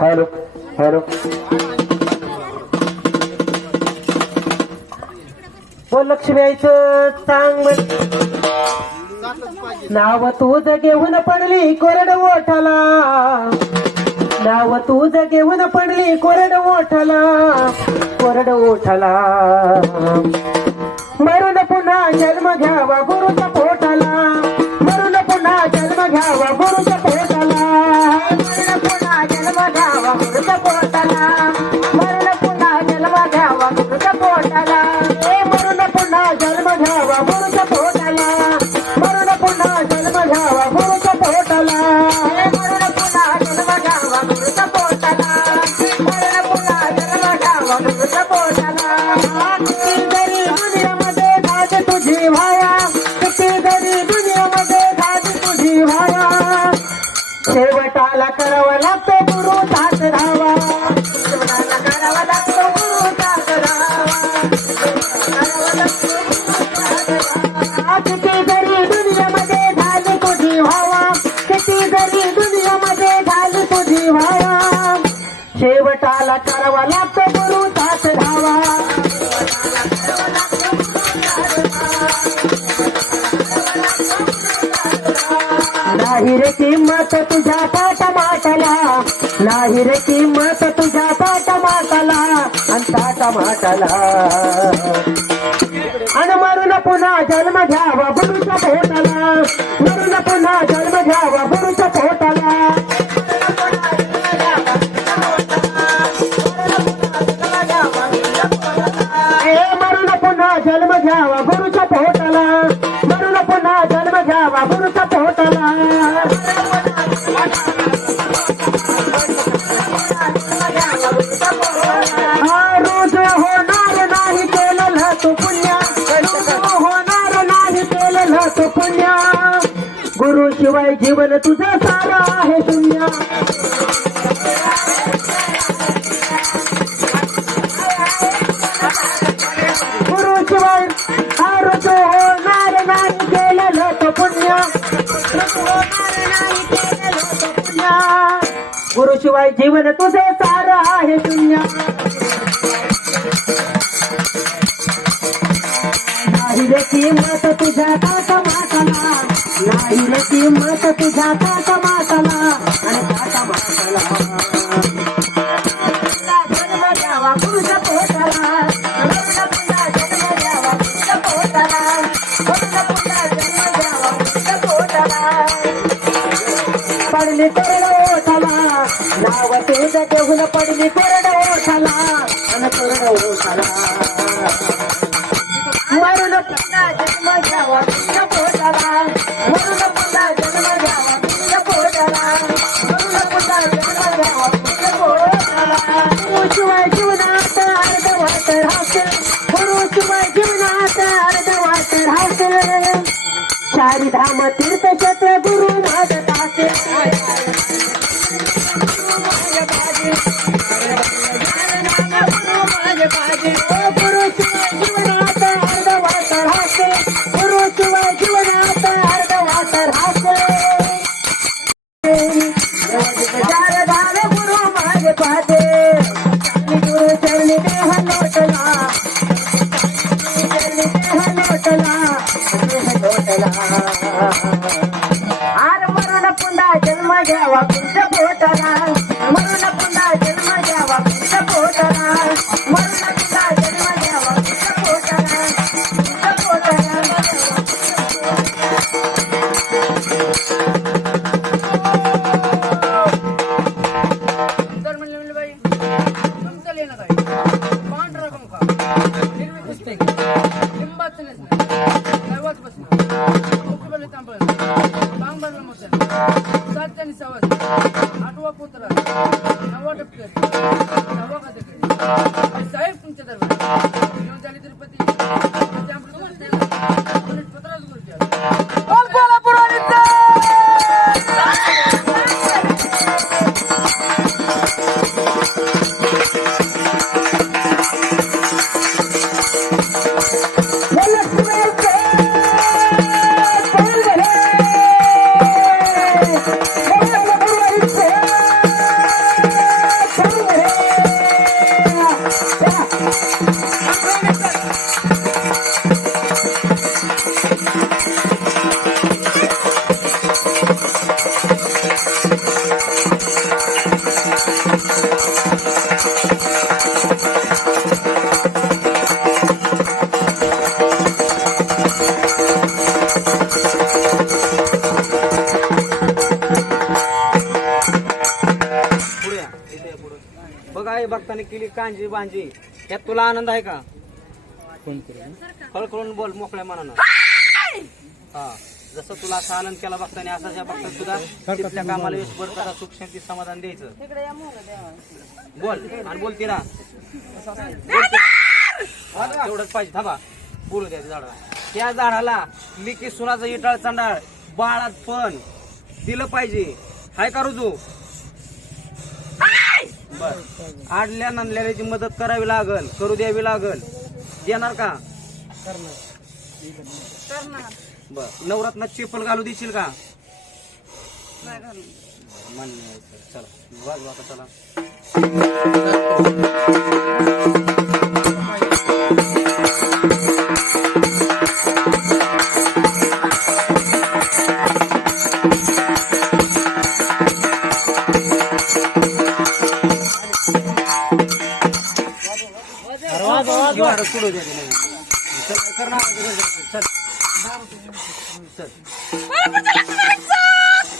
Hello hello हो लक्ष्मी आईचं चांग नाव तुझं घेऊन पडली कोरड ओठाला नाव तुझं घेऊन पडली कोरड ओठाला मरून पुन्हा जन्म घ्यावा गुरुच्या पोटाला मरून पुन्हा जन्म घ्यावा गुरुच्या पोटाला मरून पुन्हा जन्म घ्यावा गुरुच्या पोटाला मरून पुन्हा जन्म घ्यावा गुरुच्या पोटाला मरून पुन्हा जन्म घ्यावा गुरुच्या पोटाला मरून पुन्हा जन्म घ्यावा गुरुच्या पोटाला मरून पुन्हा जन्म घ्यावा गुरुच्या पोटाला मरून पुन्हा जन्म घ्यावा गुरुच्या पोटाला तुझी भाया किती जरी दुनियामध्ये झाली तुझी भाया शेवटाला करावा लागतो गुरु तात राहावा शेवटाला करावा लागतो गुरु तात राहावा किती जरी दुनियामध्ये झाली तुझी भाया किती जरी दुनियामध्ये झाली तुझी भाया शेवटाला करावा लागतो गुरु तात राहावा नाही रे किंमत तुझ्या पाठमाटाला नाही रे किंमत तुझ्या पाठमाटाला अंता टमाटाला आणि मरून पुन्हा जन्म घ्यावा गुरुच्या पोटाला मरून पुन्हा जन्म घ्यावा गुरुच्या पोटाला मरून पुन्हा जन्म घ्यावा गुरुच्या पोटाला मरून पुन्हा जन्म घ्यावा गुरुच्या पोटाला रोज होणार नाही केलेलं तू पुण्य होणार नाही केलेलं तू पुण्य गुरु शिवाय जीवन तुझं सारं आहे शून्य गुरु शिवाय रोज होणार नाही केलेलं तू पुण्य गुरु शिवाय जीवन तुझे सारं आहे शून्य नाही रे किंमत तुझ्या काटमाटाला नाही रे किंमत तुझ्या काटमाटाला आणि काटमाटाला जन्म द्यावा गुरुच्या पोटाला पुन्हा जन्म द्यावा गुरुच्या पोटाला पुन्हा जन्म द्यावा गुरुच्या पोटाला पडली कोरड ओठाला नाव तुझं घेऊन पडली कोरड ओठाला आणि कोरड ओठाला मरून पुन्हा जन्म घ्यावा तुझ्या पोटाला मरून पुन्हा जन्म घ्यावा तुझ्या पोटाला मरून पुन्हा जन्म घ्यावा तुझ्या पोटाला गुरुशिवाय जीवनात अर्धवट राहते गुरुशिवाय जीवनात अर्धवट राहते चारिधाम तीर्थक्षेत्र गुरु माझ तासे गुरुशिवाय जीवनात अर्धवट राहते गुरुशिवाय जीवनात अर्धवट राहते चारधाम गुरु माझे पाहते गुरु चरणी देह लोटला आर मरून पुन्हा जन्म घ्यावा तुझ्या पोटाला मरून पुन्हा जन्म घ्यावा तुझ्या पोटाला मरून पुन्हा जन्म घ्यावा तुझ्या पोटाला तुझ्या पोटाला म्हणले बाई तुमचं लेणं काय पांढरा पंखा हिरवी कुस्ती लिंबाचं नसणं बसणं तांबळ बांबरला मोठं सातच्यानी सवास आठवा पुत्र 9 टप्प्यात 10वा खाते साहेब तुमच्या दरबार येऊन झाले तिरुपती पत्राच बघताना केली कांजी भांजी, यात तुला आनंद आहे का? खळखळून बोल मोकळ्या मनानं. हा, जसं तुला असा आनंद केला बघताना असा ज्या बघतात सुद्धा तिथल्या कामाला यशभर करा, सुख शांती समाधान द्यायचं. बोल आणि बोल तिला तेवढंच पाहिजे. थांबा बोलू द्या झाडाला. त्या झाडाला लिकी सुनाचं इटाळ चांडाळ बाळात पण दिलं पाहिजे. हाय का रुजू? बर, आडल्या नंदल्याची मदत करावी लागल, करू द्यावी लागल. देणार का? बर, नवरात्रात चेपल घालू देशील का? मान्य आहे. चला वाजवा आता, चला. सोडू द्या ते नाही. चल करणार चल चल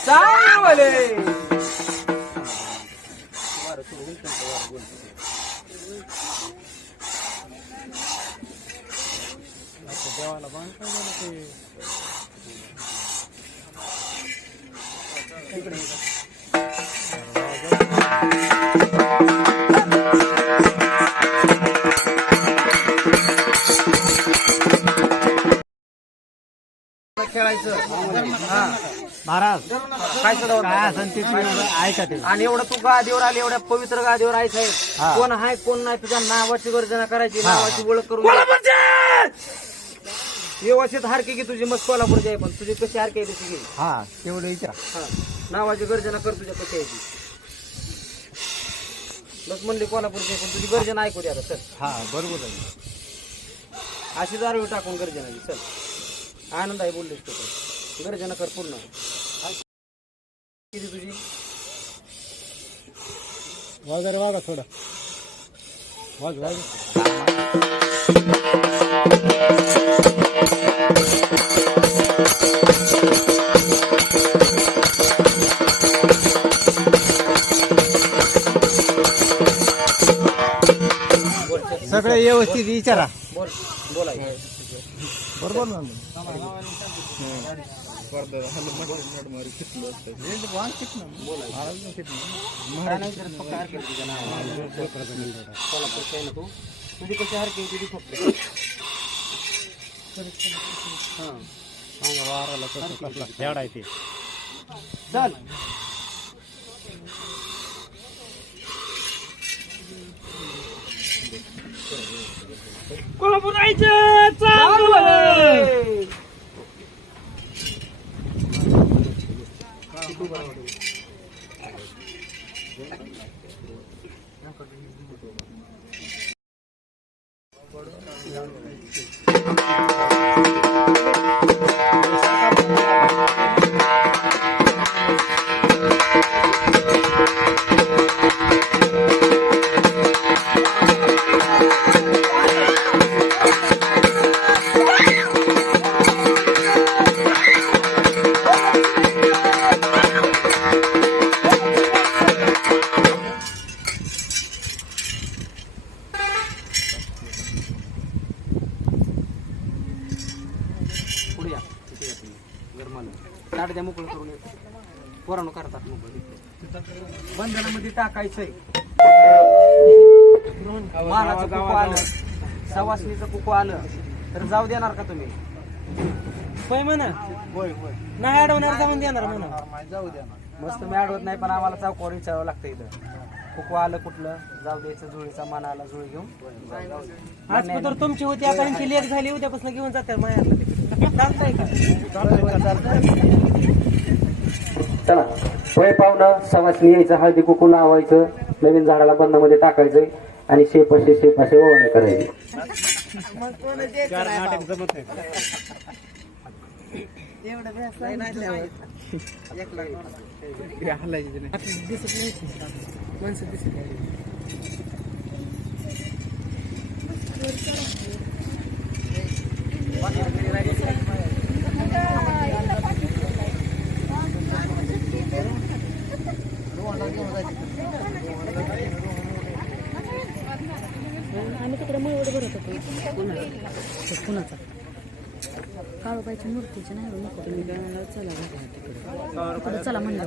चांगले देवाला खेळायचं. महाराज काय ऐका ते. आणि एवढं तू गादीवर आली, एवढ्या पवित्र गादीवर आहे साहेब. कोण आहे कोण नाही तुझ्या नावाची गर्जना करायची, नावाची ओळख करून व्यवस्थित हारके की तुझी मग कोल्हापूरची आहे, पण तुझी कशी हारके आहे तशी घे. हा तेवढं विचारा. नावाची गर्जना कर तुझ्या कशी आहे ती. बस म्हणली कोल्हापूरची पण तुझी गर्जना ऐकू द्या चल. हा बरोबर आहे. अशी दारू टाकून गर्जना चल. आनंद आहे बोललीस तू, गर्जना कर पूर्ण. किती तुझी वगैरे वागा थोडं वाज वाज. सगळे व्यवस्थित विचारा. बोल बोलाय बरोबर ना. तुझी कशी हरके तुझी फक्त वाराला झाड आहे ते. चल कोल्हापूर जायचं चांगलं. द्या मोकळं करून पोरांनो करतात मोकळं. बंधनामध्ये टाकायचंय. मानाचं कुकू आलं, सवासणीचं कुकू आलं तर जाऊ देणार का तुम्ही? होय म्हणा. होय होय नाही अडवणार जाऊन देणार म्हणा. जाऊ द्या. मस्त मी अडवत नाही, पण आम्हाला चौकावर विचारावं लागतं इथं. कुकू आलं कुठलं जाऊ द्यायचं. जुळीचा मान आला जुळी घेऊन. आज तर तुमची होती आता यांची लेट झाली, उद्यापासून घेऊन जातात मायाला. चालतंय का? चला वय पाहुणं सवासणी यायचं, हळदी कुकू लावायचं, नवीन झाडाला बंदामध्ये टाकायचंय आणि शेपाशे ओवाळणी करायची. दिसत नाही माणसं दिसत नाही. कुणाचा काळूबाईच्या मूर्तीची नाही नको तुम्ही गावाला चला तिकडे चला म्हणलं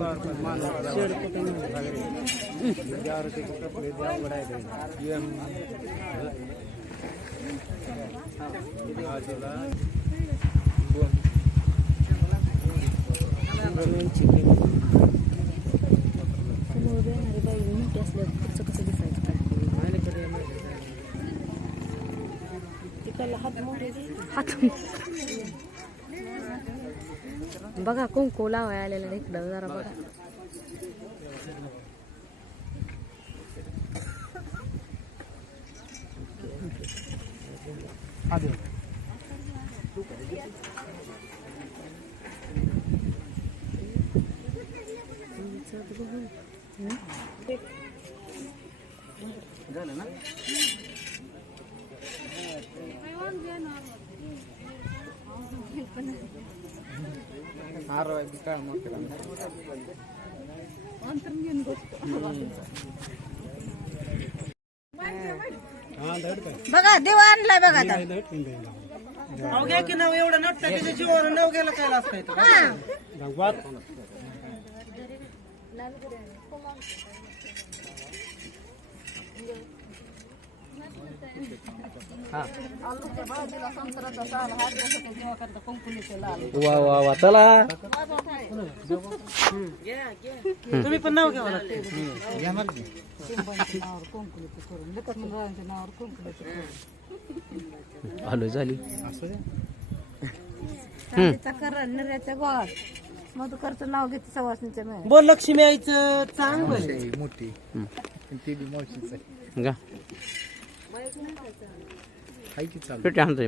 बाई मोठी असल्यावर पुढचं कसं दिसायचं हात बघा कुंकू लावाय आलेला इकडं जरा बघा झालं ना बघा देव आणलाय बघा आता. नाव घ्या की नाव एवढं नटतं त्याच्या जीवावर नाव घ्यायला काय लागतंय वा वा वा चला तुम्ही पण नाव घ्यावं लागते आलो झाली मधुकरचं नाव घेते सवासणीचं बोल लक्ष्मी आईचं चांगलं मोठी ती बी मावशीच आहे गा हाय की चालू पेटे आणतोय